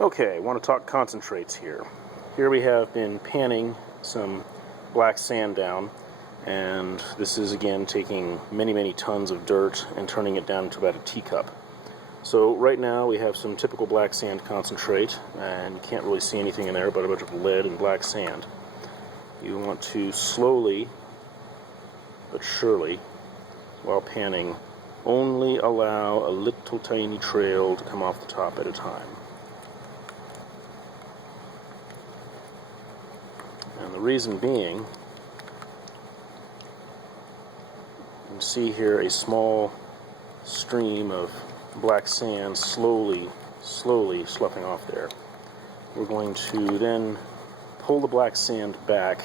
Okay, I want to talk concentrates here. Here we have been panning some black sand down, and this is again taking many tons of dirt and turning it down to about a teacup. So right now we have some typical black sand concentrate, and you can't really see anything in there but a bunch of lead and black sand. You want to slowly but surely, while panning, only allow a little tiny trail to come off the top at a time. And the reason being, you can see here a small stream of black sand slowly sloughing off there. We're going to then pull the black sand back,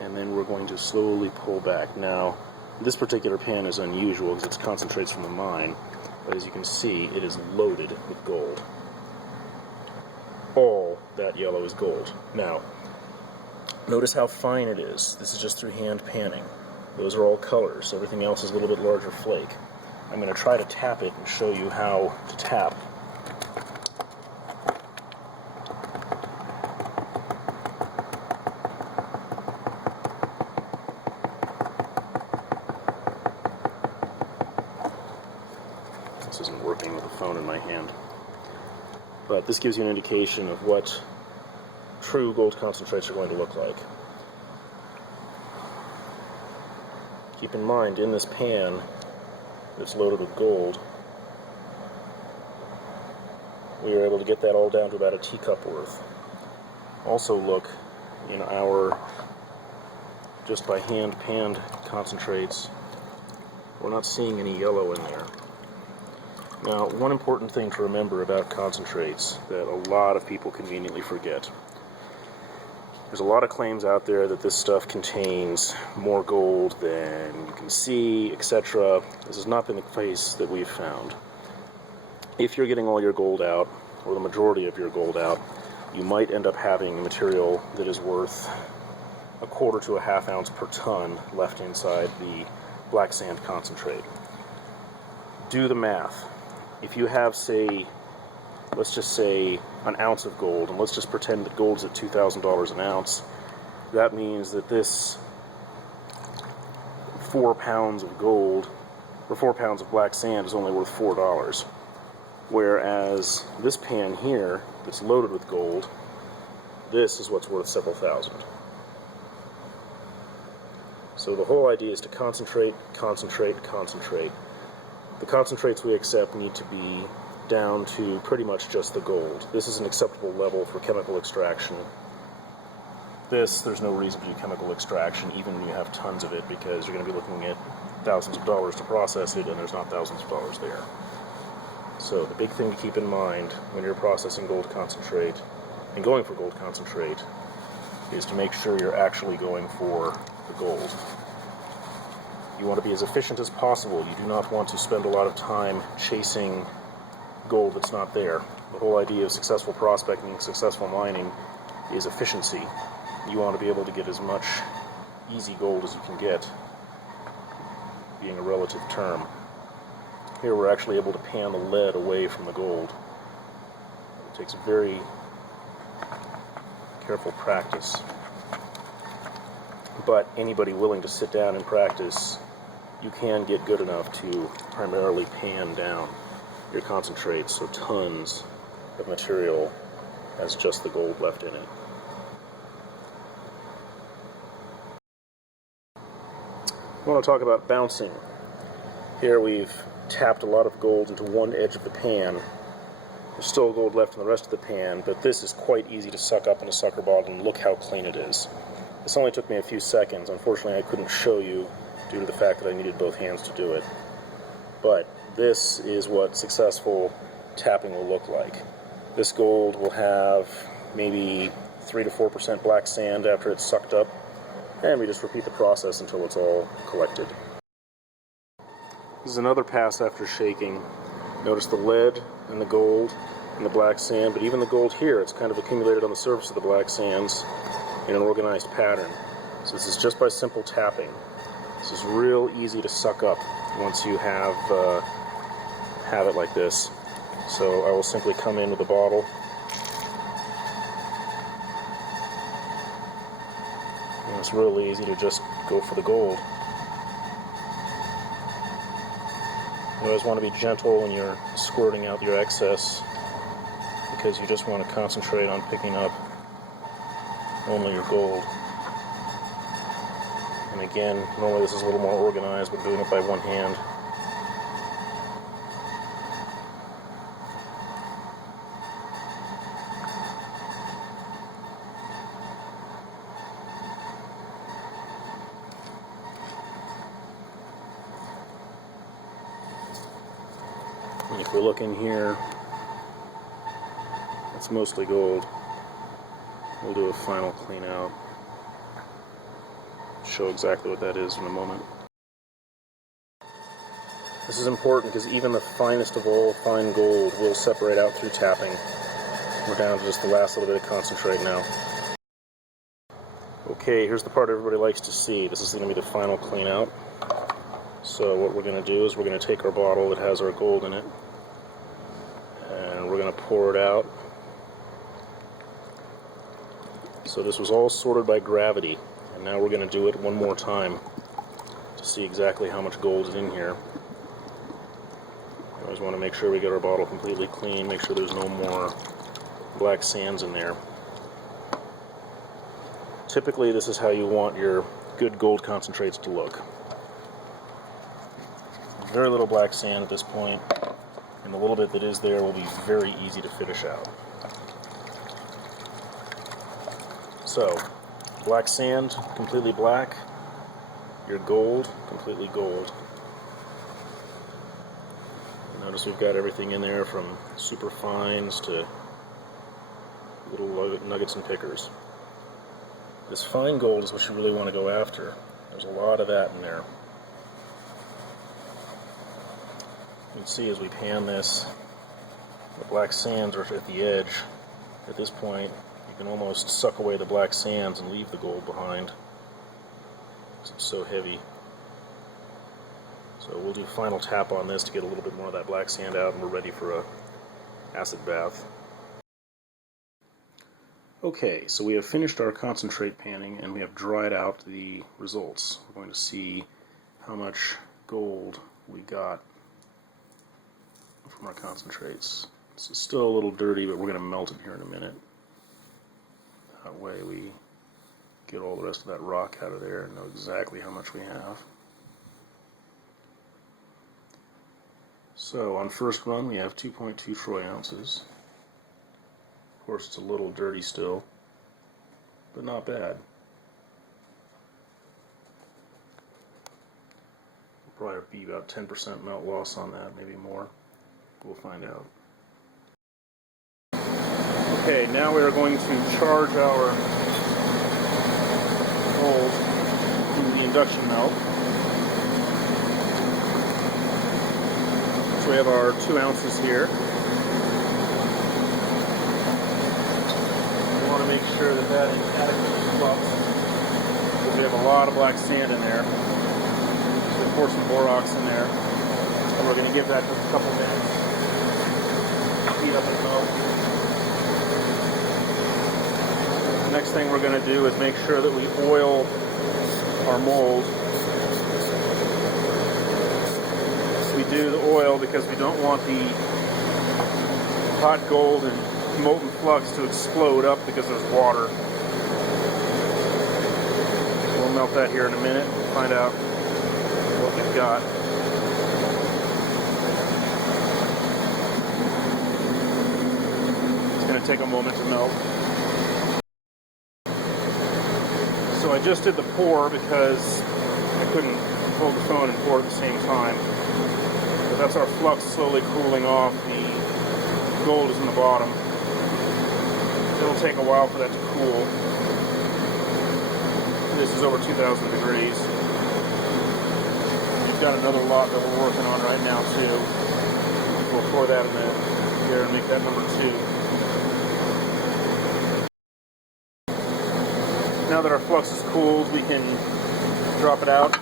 and then we're going to slowly pull back. Now, this particular pan is unusual because it's concentrates from the mine, but as you can see, it is loaded with gold. All that yellow is gold. Now, notice how fine it is. This is just through hand panning. Those are all colors. Everything else is a little bit larger flake. I'm going to try to tap it and show you how to tap. This isn't working with the phone in my hand. But this gives you an indication of what true gold concentrates are going to look like. Keep in mind, in this pan that's loaded with gold, we were able to get that all down to about a teacup worth. Also look in our just by hand panned concentrates, we're not seeing any yellow in there. Now, one important thing to remember about concentrates that a lot of people conveniently forget. There's a lot of claims out there that this stuff contains more gold than you can see, etc. This has not been the case that we've found. If you're getting all your gold out, or the majority of your gold out, you might end up having material that is worth a quarter to a half ounce per ton left inside the black sand concentrate. Do the math. If you have, say, let's just say an ounce of gold, and let's just pretend that gold's at $2,000 an ounce, that means that this 4 pounds of gold, or 4 pounds of black sand is only worth $4. Whereas this pan here, that's loaded with gold, this is what's worth several thousand. So the whole idea is to concentrate. The concentrates we accept need to be down to pretty much just the gold. This is an acceptable level for chemical extraction. There's no reason to do chemical extraction even when you have tons of it, because you're going to be looking at thousands of dollars to process it, and there's not thousands of dollars there. So the big thing to keep in mind when you're processing gold concentrate and going for gold concentrate is to make sure you're actually going for the gold. You want to be as efficient as possible. You do not want to spend a lot of time chasing gold that's not there. The whole idea of successful prospecting, successful mining, is efficiency. You want to be able to get as much easy gold as you can get, being a relative term. Here we're actually able to pan the lead away from the gold. It takes very careful practice. But anybody willing to sit down and practice, you can get good enough to primarily pan down your concentrates, so tons of material has just the gold left in it. I want to talk about bouncing. Here we've tapped a lot of gold into one edge of the pan. There's still gold left in the rest of the pan, but this is quite easy to suck up in a sucker bottle, and look how clean it is. This only took me a few seconds. Unfortunately, I couldn't show you due to the fact that I needed both hands to do it. But this is what successful tapping will look like. This gold will have maybe 3 to 4% black sand after it's sucked up, and we just repeat the process until it's all collected. This is another pass after shaking. Notice the lead and the gold and the black sand, but even the gold here, it's kind of accumulated on the surface of the black sands in an organized pattern. So this is just by simple tapping. This is real easy to suck up once you have it like this. So I will simply come in with a bottle. And it's really easy to just go for the gold. You always want to be gentle when you're squirting out your excess, because you just want to concentrate on picking up only your gold. And again, normally this is a little more organized, but doing it by one hand. And if we look in here, it's mostly gold. We'll do a final clean out. Show exactly what that is in a moment. This is important because even the finest of all fine gold will separate out through tapping. We're down to just the last little bit of concentrate now. Okay, here's the part everybody likes to see. This is going to be the final clean out. So what we're going to do is we're going to take our bottle that has our gold in it, and we're going to pour it out. So this was all sorted by gravity, and now we're going to do it one more time to see exactly how much gold is in here. We always want to make sure we get our bottle completely clean, make sure there's no more black sands in there. Typically this is how you want your good gold concentrates to look. Very little black sand at this point, and the little bit that is there will be very easy to finish out. So, black sand, completely black. Your gold, completely gold. Notice we've got everything in there from super fines to little nuggets and pickers. This fine gold is what you really want to go after. There's a lot of that in there. You can see as we pan this, the black sands are at the edge. At this point, you can almost suck away the black sands and leave the gold behind. It's so heavy. So we'll do a final tap on this to get a little bit more of that black sand out, and we're ready for a acid bath. Okay, so we have finished our concentrate panning and we have dried out the results. We're going to see how much gold we got from our concentrates. This is still a little dirty, but we're going to melt it here in a minute. That way we get all the rest of that rock out of there and know exactly how much we have. So on first run we have 2.2 troy ounces. Of course it's a little dirty still, but not bad. We'll probably be about 10% melt loss on that, maybe more. We'll find out. Okay, now we are going to charge our gold into the induction melt. So we have our 2 ounces here. We want to make sure that that is adequately fluxed, because we have a lot of black sand in there. So we pour some borax in there, and we're going to give that just a couple minutes. Heat up and melt. The next thing we're going to do is make sure that we oil our mold. We do the oil because we don't want the hot gold and molten flux to explode up because there's water. We'll melt that here in a minute and find out what we've got. It's going to take a moment to melt. So I just did the pour because I couldn't hold the phone and pour at the same time. But that's our flux slowly cooling off. The gold is in the bottom. It'll take a while for that to cool. This is over 2,000 degrees. We've got another lot that we're working on right now too. We'll pour that in there and make that number 2. Now that our flux is cooled, we can drop it out.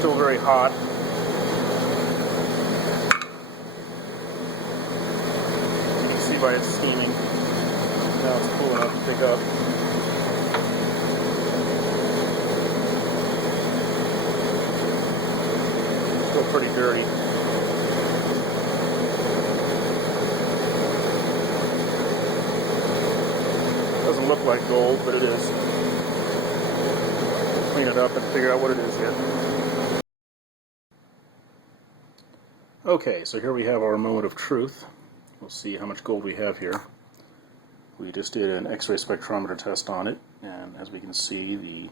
still very hot. You can see by it steaming. Now it's cool enough to pick up. Still pretty dirty. Doesn't look like gold, but it is. Clean it up and figure out what it is yet. Okay, so here we have our moment of truth. We'll see how much gold we have here. We just did an X-ray spectrometer test on it, and as we can see, the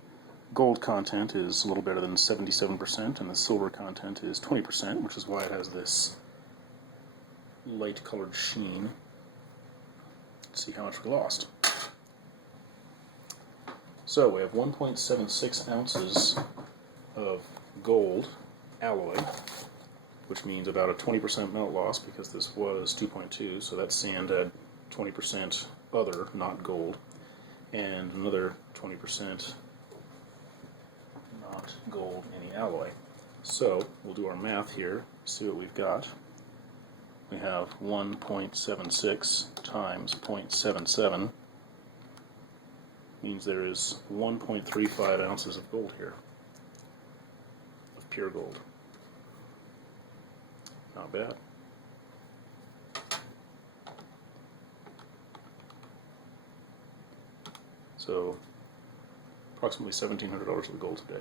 gold content is a little better than 77%, and the silver content is 20%, which is why it has this light-colored sheen. Let's see how much we lost. So we have 1.76 ounces of gold alloy, which means about a 20% melt loss because this was 2.2, so that sand had 20% other, not gold, and another 20% not gold in the alloy. So we'll do our math here, see what we've got. We have 1.76 times 0.77 means there is 1.35 ounces of gold here, of pure gold. Not bad. So, approximately $1,700 of the gold today.